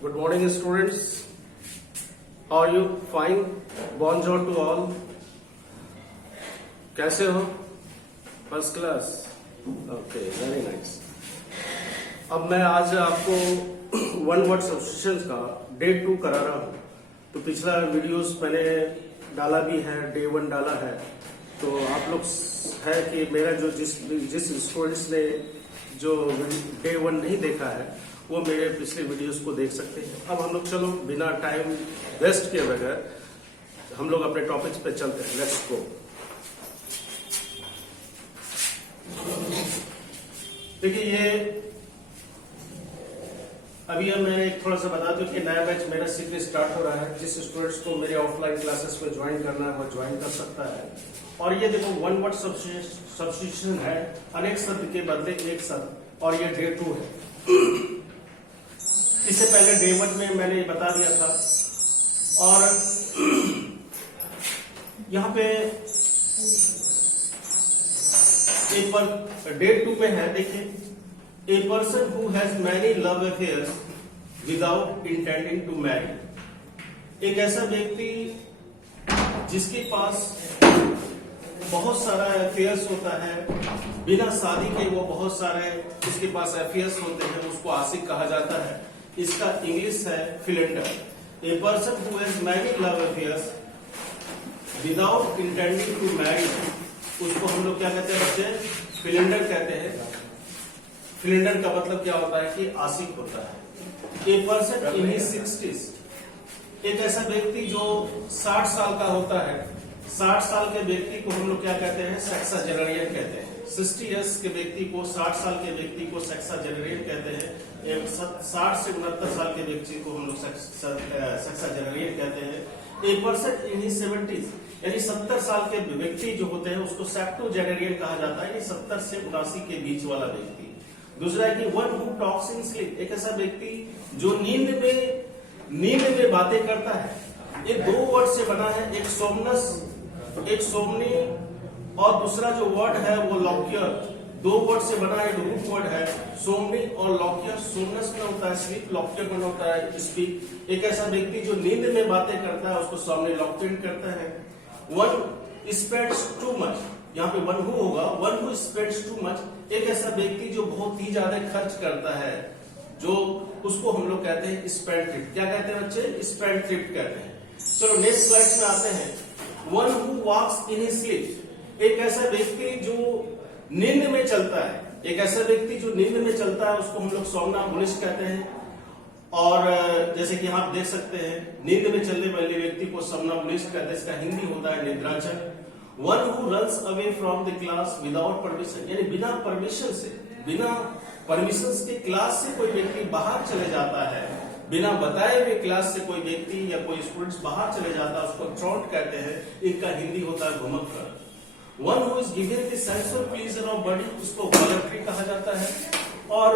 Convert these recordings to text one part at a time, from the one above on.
Good morning, students. How are you? Fine. Bonjour to all. कैसे हो? First class. Okay, very nice. अब मैं आज आपको वन वर्ड सब्स्टिट्यूशंस का डे 2 करा रहा हूँ. तो पिछला वीडियोस मैंने डाला भी है, डे 1 डाला है. तो आप लोग है कि मेरा जो जिस स्टूडेंट्स ने जो डे 1 नहीं देखा है वो मेरे पिछले वीडियोस को देख सकते हैं. अब हम लोग चलो बिना टाइम वेस्ट किए बगैर हम लोग अपने टॉपिक्स पे चलते हैं. Let's go. देखिए ये अभी अब मैं थोड़ा सा बता दूं कि नया बैच मेरा सीरीज स्टार्ट हो रहा है. जिस स्टूडेंट्स को मेरे ऑफलाइन क्लासेस में ज्वाइन करना है वो ज्वाइन कर सकता है. और ये देखो वन वर्ड सब्स्टिट्यूशन है, अनेक शब्द के बदले एक शब्द. और ये डे 2 है. इससे पहले डे 1 में मैंने बता दिया था. और यहाँ पे एक पर डे 2 में है. देखिए, a person who has many love affairs without intending to marry. एक ऐसा व्यक्ति जिसके पास बहुत सारा अफेयर्स होता है, बिना शादी के वो बहुत सारे जिसके पास अफेयर्स होते हैं उसको आशिक कहा जाता है. इसका इंग्लिश है philanderer. A person who has many love affairs without intending to marry, उसको हम लोग क्या कहते हैं बच्चे? फिलेंडर कहते हैं. फिलेंडर का मतलब क्या होता है कि आशिक होता है. A person in his 60s, एक ऐसा व्यक्ति जो 60 साल का होता है. 60 साल के व्यक्ति को हम लोग क्या कहते हैं? सेक्साजेनरियन कहते हैं. 60 इयर्स के व्यक्ति को, 60 साल के व्यक्ति को सेक्साजेनरियन कहते हैं. 60 से 69 साल के व्यक्ति को हम लोग सेक्साजेनरियन कहते हैं. A person in his 70s, यानी 70 साल के व्यक्ति जो होते हैं उसको सेप्टोजेनरियन कहा जाता है. ये 70 से 79 के बीच वाला व्यक्ति. दूसरा है कि one who talks in sleep, एक ऐसा व्यक्ति जो नींद में बातें करता है. ये 2 वर्ड से बना है. एक सोमनस, एक सोमनी, और दूसरा जो वर्ड है वो लॉक्यर. 2 वर्ड से बना है. रूट वर्ड है सोमनी और लॉक्यर. सोमनस में होता है स्लीप, लॉक्यर में होता है स्पीक. एक ऐसा व्यक्ति जो नींद में बातें करता है उसको सोमनी लॉक्यर कहते हैं. वन स्पेंड्स टू मच, यहाँ पे वन हु होगा. One who spends too much, एक ऐसा व्यक्ति जो बहुत ही ज्यादा खर्च करता है, जो उसको हम लोग कहते हैं स्पेंडथ्रिफ्ट. क्या कहते हैं बच्चे? स्पेंडथ्रिफ्ट कहते हैं. चलो नेक्स्ट स्लाइड में आते हैं. One who walks in his sleep, एक ऐसा व्यक्ति जो नींद में चलता है. एक ऐसा व्यक्ति जो नींद में चलता है उसको हम लोग सोमनाम्बुलिस्ट कहते हैं. और जैसे कि आप देख सकते हैं नींद में चलने वाले व्यक्ति को सोमनाम्बुलिस्ट कहते हैं. इसका हिंदी होता है निद्राचल. One who runs away from the class without permission, यानी बिना परमिशन से, बिना परमिशन के क्लास से कोई व्यक्ति बाहर चले जाता है, बिना बताए हुए क्लास से कोई व्यक्ति या कोई स्टूडेंट बाहर चले जाता है उसको ट्रॉट कहते हैं. इनका हिंदी होता है घुमक्कर. One who is given the sensual pleasure of body, उसको वॉलंटरी कहा जाता है. और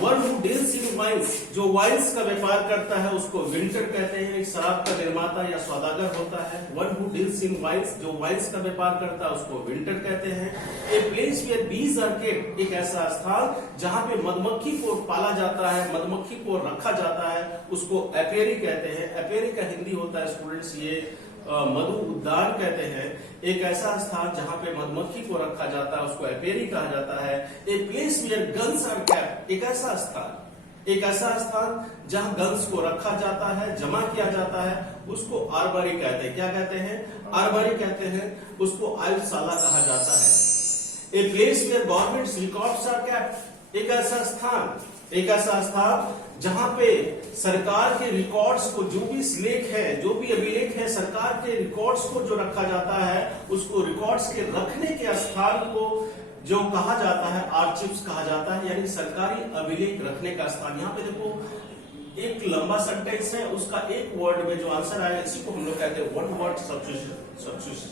one who deals in wines, जो वाइन्स का व्यापार करता है उसको विंटर कहते हैं. एक शराब का निर्माता या सौदागर होता है. One who deals in wines, जो वाइन्स का व्यापार करता है उसको विंटर कहते हैं. A place where bees are kept, एक ऐसा स्थान जहां पे मधुमक्खी को पाला जाता है, मधुमक्खी को रखा जाता है, उसको एपेरी कहते हैं. एपेरी का हिंदी होता है स्टूडेंट्स ये मधु उद्यान कहते हैं. एक ऐसा स्थान जहां पे मधुमक्खी को रखा जाता है उसको एपेरी कहा जाता है. A place where guns are kept, एक ऐसा स्थान जहां गन्स को रखा जाता है, जमा किया जाता है, उसको आर्बरी कहते हैं. क्या कहते हैं? आर्बरी कहते हैं. उसको आयुधशाला कहा जाता है. A place where government records are kept, एक ऐसा स्थान जहां पे सरकार के रिकॉर्ड्स को, जो भी लेख है, जो भी अभिलेख है, सरकार के रिकॉर्ड्स को जो रखा जाता है उसको रिकॉर्ड्स के रखने के स्थान को जो कहा जाता है आर्चिव्स कहा जाता है, यानी सरकारी अभिलेख रखने का स्थान. यहाँ पे देखो एक लंबा सेंटेंस है, उसका एक वर्ड में जो आंसर आया इसी को हम लोग कहते हैं one word substitution.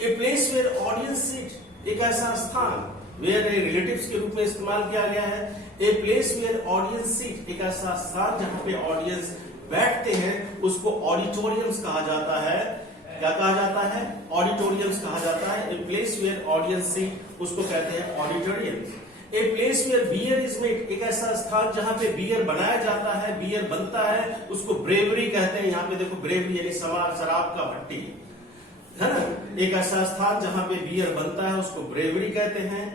A place where audience sit, एक ऐसा स्थान वेयर रिलेटिव्स के रूप में इस्तेमाल किया गया है. A place where audience sit, एक ऐसा स्थान जहां पे ऑडियंस बैठते हैं उसको ऑडिटोरियम्स कहा जाता है. क्या कहा जाता है? ऑडिटोरियम्स कहा जाता है. A place where audience sit उसको कहते हैं auditoriums. A place where beer is made, एक ऐसा स्थान जहां पे बियर बनाया जाता है, बियर बनता है, उसको ब्रेवरी कहते हैं। यहाँ पे देखो ब्रेवरी यानी शराब का भट्टी है ना। एक ऐसा स्थान जहां पे बियर बनता है उसको ब्रेवरी कहते हैं।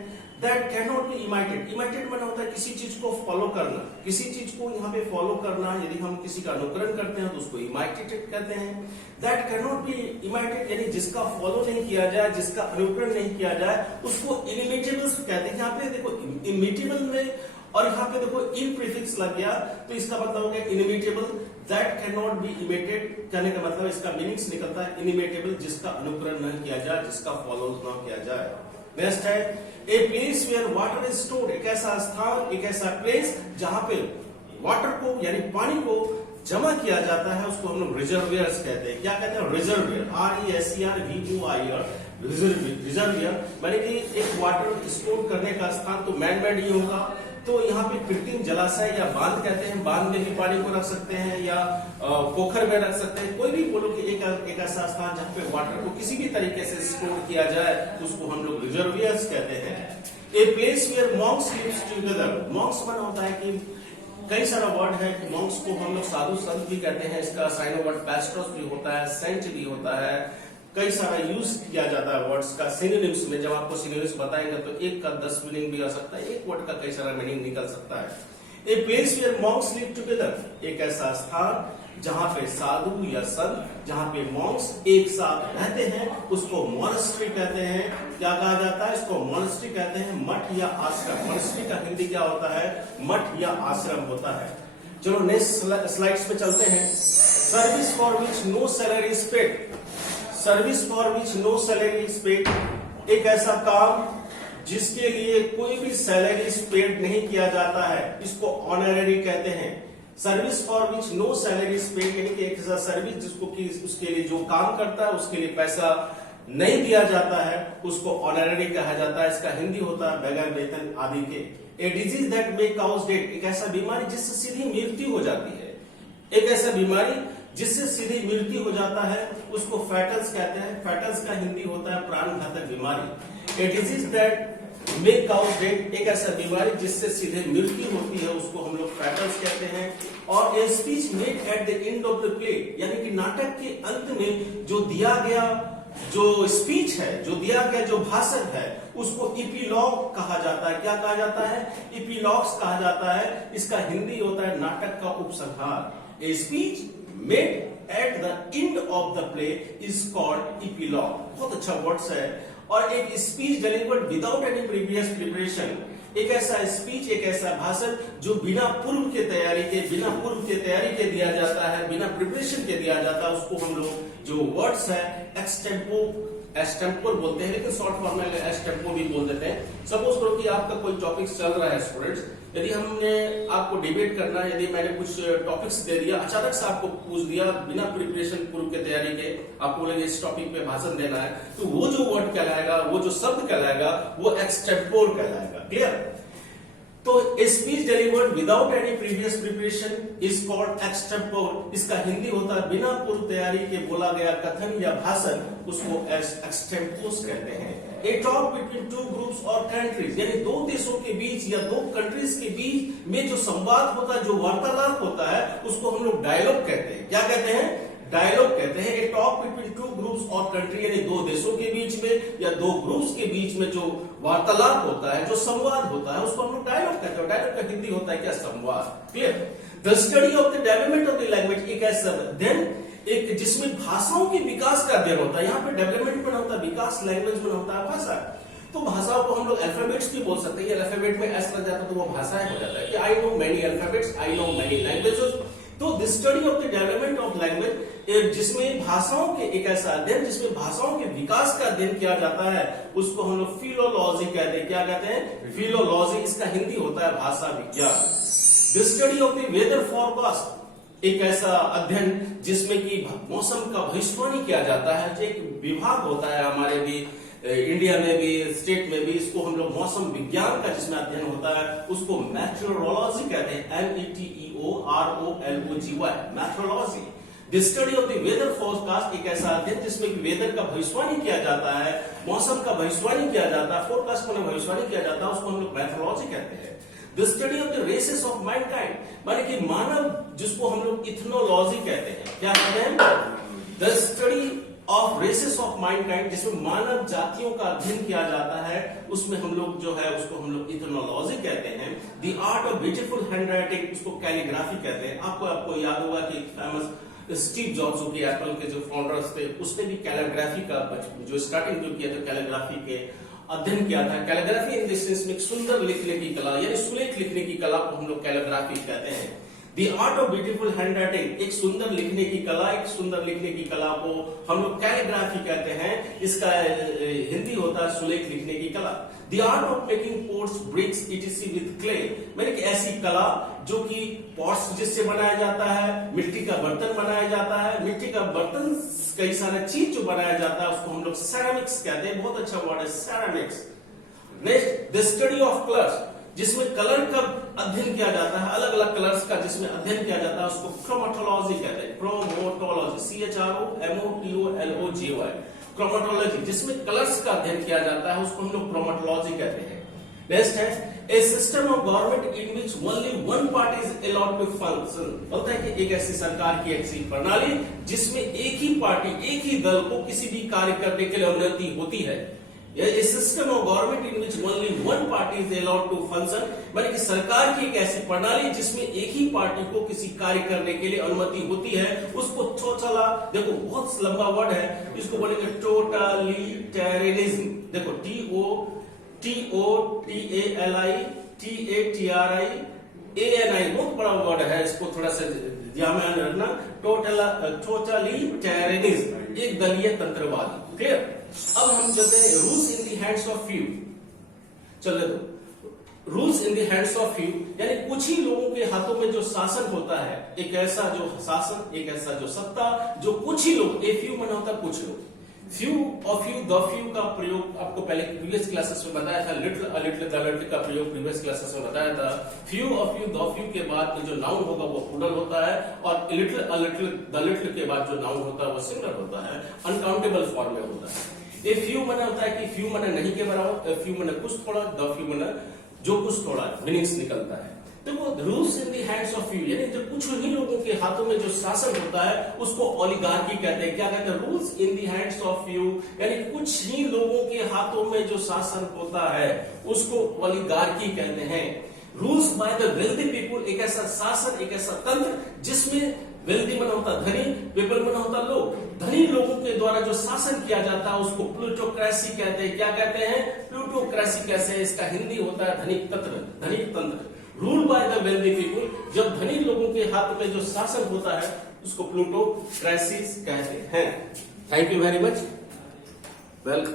दैट कैन नॉट बी इमाइटेड, इमाइटेड माना होता है किसी चीज को फॉलो करना, किसी चीज को यहाँ पे फॉलो करना। यदि हम किसी का अनुकरण करते हैं तो उसको इमाइटेटेड कहते हैं। दैट कैन नॉट बी इमाइटेड यानी जिसका फॉलो नहीं किया जाए, जिसका अनुकरण नहीं किया जाए, उसको इनिमिटेबल कहते हैं। यहाँ पे देखो इमिटेबल में और यहाँ पे देखो इन प्रीफिक्स लग गया तो इसका मतलब हो गया inimitable. That can not be emitted कहने का मतलब इसका मीनिंग्स निकलता है इनिमिटेबल, जिसका अनुकरण नहीं किया जाए, जिसका फॉलो न किया जाए। नेक्स्ट है a place where water is stored, एक ऐसा स्थान, एक ऐसा प्लेस जहां पे वाटर को यानी पानी को जमा किया जाता है, उसको हम लोग रिजर्वियर्स कहते हैं। क्या कहते हैं? रिजर्वियर, RESERVOIR, रिजर्वियर माने कि एक वाटर स्टोर करने का स्थान तो मैन मेड ही होगा। तो यहाँ पे कृत्रिम जलाशय या बांध कहते हैं, बांध में भी पानी को रख सकते हैं या पोखर में रख सकते हैं। कोई भी बोलो कि एक ऐसा स्थान जहाँ पे वाटर को किसी भी तरीके से स्टोर किया जाए उसको हम लोग रिजर्वियर्स कहते हैं। A place where monks lives together, monks माना होता है कि कई सारा वर्ड है कि मॉन्क्स को हम लोग साधु संत भी कहते हैं। इसका साइनो वर्ड पैस्टोस भी होता है, सेंट भी होता है, कई सारा यूज किया जाता है वर्ड्स का सिनोनिम्स में। जब आपको सिनोनिम्स बताएंगे तो एक का 10 मीनिंग भी आ सकता है, एक वर्ड का कई सारा मीनिंग निकल सकता है। A place where monks live together, एक ऐसा स्थान जहां पे साधु या संत, जहां पे मॉन्क्स एक साथ रहते हैं उसको मोनेस्ट्री कहते हैं। क्या कहा जाता है? इसको मोनेस्ट्री कहते हैं, मठ या आश्रम। मोनेस्ट्री का हिंदी क्या होता है? मठ या आश्रम होता है। चलो नेक्स्ट स्लाइड्स पे चलते हैं। Service for which no salary is paid, service for which no salary is paid, एक ऐसा काम जिसके लिए कोई भी सैलरी पेड नहीं किया जाता है, इसको ऑनररी कहते हैं। Service for which no salary paid यानी कि एक ऐसा सर्विस जिसको कि उसके लिए जो काम करता है उसके लिए पैसा नहीं दिया जाता है उसको ऑनररी कहा जाता है। इसका हिंदी होता है बगैर वेतन आदि के। A disease that make cause dead, एक ऐसा बीमारी जिससे सीधी मृत्यु हो जाती है, एक ऐसा बीमारी जिससे सीधी मृत्यु हो जाता है उसको फैटल्स कहते हैं। फैटल्स का हिंदी होता है प्राण घातक बीमारी। A disease that make cause dead, एक ऐसा बीमारी जिससे सीधे मृत्यु होती है उसको हम लोग फैटल्स कहते हैं। और a speech made at the end of the play, यानी कि नाटक के अंत में जो दिया गया जो स्पीच है, जो दिया गया जो भाषण है उसको इपीलॉग कहा जाता है। क्या कहा जाता है? इपीलॉग्स कहा जाता है। इसका हिंदी होता है नाटक का उपसंहार। A speech made at the end of the play is called epilogue. बहुत अच्छा वर्ड्स है। और एक speech delivered without any previous preparation, एक ऐसा स्पीच, एक ऐसा भाषण जो बिना पूर्व के तैयारी के दिया जाता है, बिना प्रिपरेशन के दिया जाता है, उसको हम लोग जो वर्ड्स है एक्सटेम्पोर बोलते हैं, लेकिन शॉर्ट फॉर्म में एक्सटेम्पो भी बोल देते हैं। सपोज करो कि आपका कोई टॉपिक्स चल रहा है स्टूडेंट्स, यदि हमने आपको डिबेट करना है, यदि मैंने कुछ टॉपिक्स दे दिया, अचानक से आपको पूछ दिया बिना प्रिपरेशन पूर्व के तैयारी के, आपको बोलेंगे इस टॉपिक पे भाषण देना है, तो वो जो वर्ड कहलाएगा, वो जो शब्द कहलाएगा वो एक्सटेम्पोर कहलाएगा। क्लियर? तो speech delivered without any previous preparation is called extempore. इसका हिंदी होता है बिना पूर्व तैयारी के बोला गया कथन या भाषण, उसको एक्सटेम्पोस कहते हैं। ए टॉक बिटवीन टू ग्रुप्स और कंट्रीज, यानी दो देशों के बीच या दो कंट्रीज के बीच में जो संवाद होता है, जो वार्तालाप होता है, उसको हम लोग डायलॉग कहते हैं। क्या कहते हैं? डायलॉग कहते हैं। ए टॉक बिटवीन टू ग्रुप्स और कंट्री, यानी दो देशों के बीच में या दो ग्रुप्स के बीच में जो वार्तालाप होता है, जो संवाद होता है, उसको हम लोग डायलॉग कहते हैं। डायलॉग का हिंदी होता है क्या? संवाद। Clear? The study of the development of the language, एक ऐसा अध्ययन एक जिसमें भाषाओं के विकास का अध्ययन होता है। यहाँ पे डेवलपमेंट में होता है विकास, लैंग्वेज में होता है भाषा। तो भाषाओं को हम लोग अल्फाबेट्स भी बोल सकते हैं। अल्फाबेट में एस लग जाता है तो वो भाषा हो जाता है कि I know many alphabets, I know many languages. तो this study of the development of language, जिसमें भाषाओं के एक ऐसा अध्ययन जिसमें भाषाओं के विकास का अध्ययन किया जाता है, उसको हम लोग फिलोलॉजी कहते हैं। क्या कहते हैं? फिलोलॉजी। इसका हिंदी होता है भाषा विज्ञान। The study of the weather forecast, एक ऐसा अध्ययन जिसमें कि मौसम का भविष्यवाणी किया जाता है। जो एक विभाग होता है हमारे भी इंडिया में भी, स्टेट में भी, इसको हम लोग मौसम विज्ञान का जिसमें अध्ययन होता है उसको मेट्रोलॉजी कहते हैं। METEOROLOGY, meteorology. The study of the weather forecast एक ऐसा अध्ययन जिसमें वेदर का भविष्यवाणी किया जाता है, मौसम का भविष्यवाणी किया जाता है, फोरकास्ट को भविष्यवाणी किया जाता है, उसको हम लोग मैथोलॉजी कहते हैं। The study of the races of mankind, माने कि मानव, जिसको हम लोग इथनोलॉजी कहते हैं। क्या कहते हैं? The study of races of mankind, जिसमें मानव जातियों का अध्ययन किया जाता है, उसमें हम लोग जो है उसको हम लोग इथनोलॉजी कहते हैं। The art of beautiful handwriting, उसको कैलीग्राफी कहते हैं। आपको याद होगा कि फेमस स्टीव जॉब्स, जो कि एप्पल के जो फाउंडर्स थे, उसने भी कैलीग्राफी का जो स्टार्टिंग जो किया था, कैलीग्राफी के अध्ययन किया था। कैलीग्राफी इन दिस सेंस में सुंदर लिखने की कला, यानी सुलेख लिखने की कला को हम लोग कैलीग्राफी कहते हैं। The art of beautiful handwriting, एक सुंदर लिखने की कला, एक सुंदर लिखने की कला को हम लोग कैलीग्राफी कहते हैं। इसका हिंदी होता है सुलेख लिखने की कला। The art of making pots, bricks ETC with clay, मैंने कि ऐसी कला जो कि पॉट्स जिससे बनाया जाता है, मिट्टी का बर्तन बनाया जाता है, मिट्टी का बर्तन कई सारा चीज जो बनाया जाता है उसको हम लोग सेरामिक्स कहते हैं। बहुत अच्छा वर्ड है ceramics. Next, the study of colours, जिसमें कलर का अध्ययन किया जाता है, अलग अलग कलर्स का जिसमें अध्ययन किया जाता है, उसको क्रोमेटोलॉजी कहते हैं। क्रोमोटोलॉजी, CHROMOTOLOGY, क्रोमेटोलॉजी, जिसमें कलर्स का अध्ययन किया जाता है, उसको हम लोग क्रोमेटोलॉजी कहते हैं। नेक्स्ट है a system of government in which only one party is allowed to function, बोलता है कि एक ऐसी सरकार की ऐसी प्रणाली जिसमें एक ही पार्टी, एक ही दल को किसी भी कार्य करने के लिए अनुमति होती है। A system of government in which only one party is allowed to function, माने कि सरकार की एक ऐसी प्रणाली जिसमें एक ही पार्टी को किसी कार्य करने के लिए अनुमति होती है, उसको टोटला, देखो बहुत लंबा वर्ड है, इसको बोलेंगे टोटलिटेरियनिज्म। देखो TOTALITATRIANI, बहुत बड़ा वर्ड है, इसको थोड़ा सा ध्यान में रखना। टोटलिटेरियनिज्म, एक दलीय तंत्रवाद। क्लियर? अब हम चलते हैं rules in the hands of few. चलो, rules in the hands of few, यानी कुछ ही लोगों के हाथों में जो शासन होता है, एक ऐसा जो शासन, एक ऐसा जो सत्ता, जो कुछ ही लोग, ए फ्यू माना होता है कुछ लोग। फ्यू और फ्यू, द फ्यू का प्रयोग आपको पहले प्रीवियस क्लासेस में बताया था। Little a little the little का प्रयोग प्रीवियस क्लासेस में बताया था। फ्यू और फ्यू, द फ्यू के बाद में जो नाउन होगा वो प्लूरल होता है, और little a little the little के बाद जो नाउन होता है वो सिंगुलर होता है, अनकाउंटेबल फॉर्म में होता है। ए फ्यू माना होता है कि फ्यू माना नहीं के बराबर, फ्यू माना कुछ थोड़ा, द फ्यू माना जो कुछ थोड़ा, मीनिंग्स निकलता है। तो वो rules in the hands of few, यानी जो कुछ ही लोगों के हाथों में जो शासन होता है उसको ओलिगार्की कहते हैं। क्या कहते हैं? Rules in the hands of few, यानी कुछ ही लोगों के हाथों में जो शासन होता है उसको ओलिगार्की कहते हैं। Rules by the wealthy people, एक ऐसा शासन, एक ऐसा तंत्र जिसमें वेल्दी बना होता धनी, पीपल बना होता लोग, धनी लोगों के द्वारा जो शासन किया जाता है उसको प्लूटोक्रेसी कहते हैं। क्या कहते हैं? प्लूटोक्रेसी कैसे है? इसका हिंदी होता है धनिक तंत्र, धनिक तंत्र। Rule by the wealthy people, जब धनी लोगों के हाथ में जो शासन होता है उसको प्लूटोक्रेसी कहते हैं। Thank you very much, welcome.